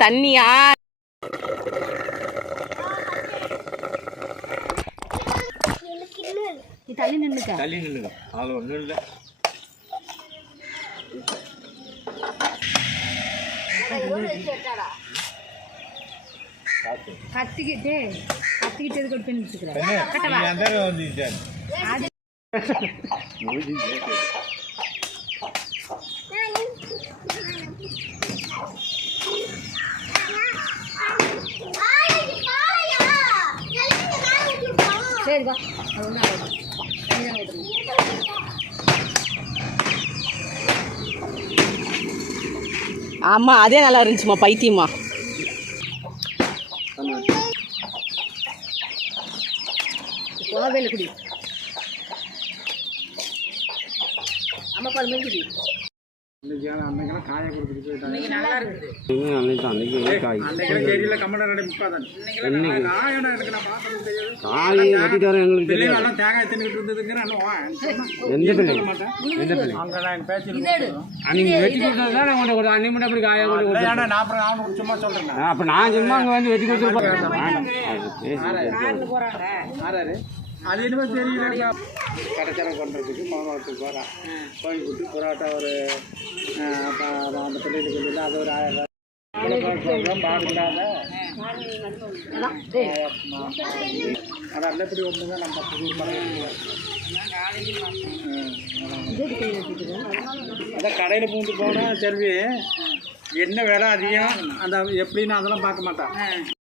தண்ணியா? தள்ளி நின்னுக்க தள்ளி நின்னுக்க அது ஒன்றும் இல்லை. கத்திக்கிட்டு கத்திக்கிட்டு எதுக்கு ஒரு சரி வா. அது தனியாக விட்டுருங்க ஆமா அதே நல்லா இருந்துச்சுமா பைத்தியமா. கோவையில் குடி. அம்மா பாரு குடி காய் வெட்டிட்டு வர எங்களுக்கு தெரியாது. பிள்ளைங்க தேங்காய் தின்னுட்டு இருந்ததுங்கிற எந்த பிள்ளை எந்த பிள்ளை? அங்கே நான் பேச்சு அன்னைக்கு வெட்டி கொடுத்தது தான் நான் ஒரு அன்னி மட்டும் அப்படி காய கொண்டு கொடுத்தேன். சும்மா அப்ப நான் சும்மா அங்க வந்து வெட்டி கொடுத்துருப்பேன் அது என்னமோ தெரியல. கடைச்சாரம் பண்ணுறதுக்கு மாமரத்துக்கு போகிறான் கோயில் குட்டி புரோட்டா ஒரு அந்த பிள்ளைகளுக்கு வந்து அது ஒரு ஆயிரம் ரூபாய். அதெல்லாம் ஒன்று தான் நம்ம புது அதான் கடையில் பூந்து போனால் செல்வி என்ன விலை அதிகம்? அந்த எப்படின்னு அதெல்லாம் பார்க்க மாட்டான்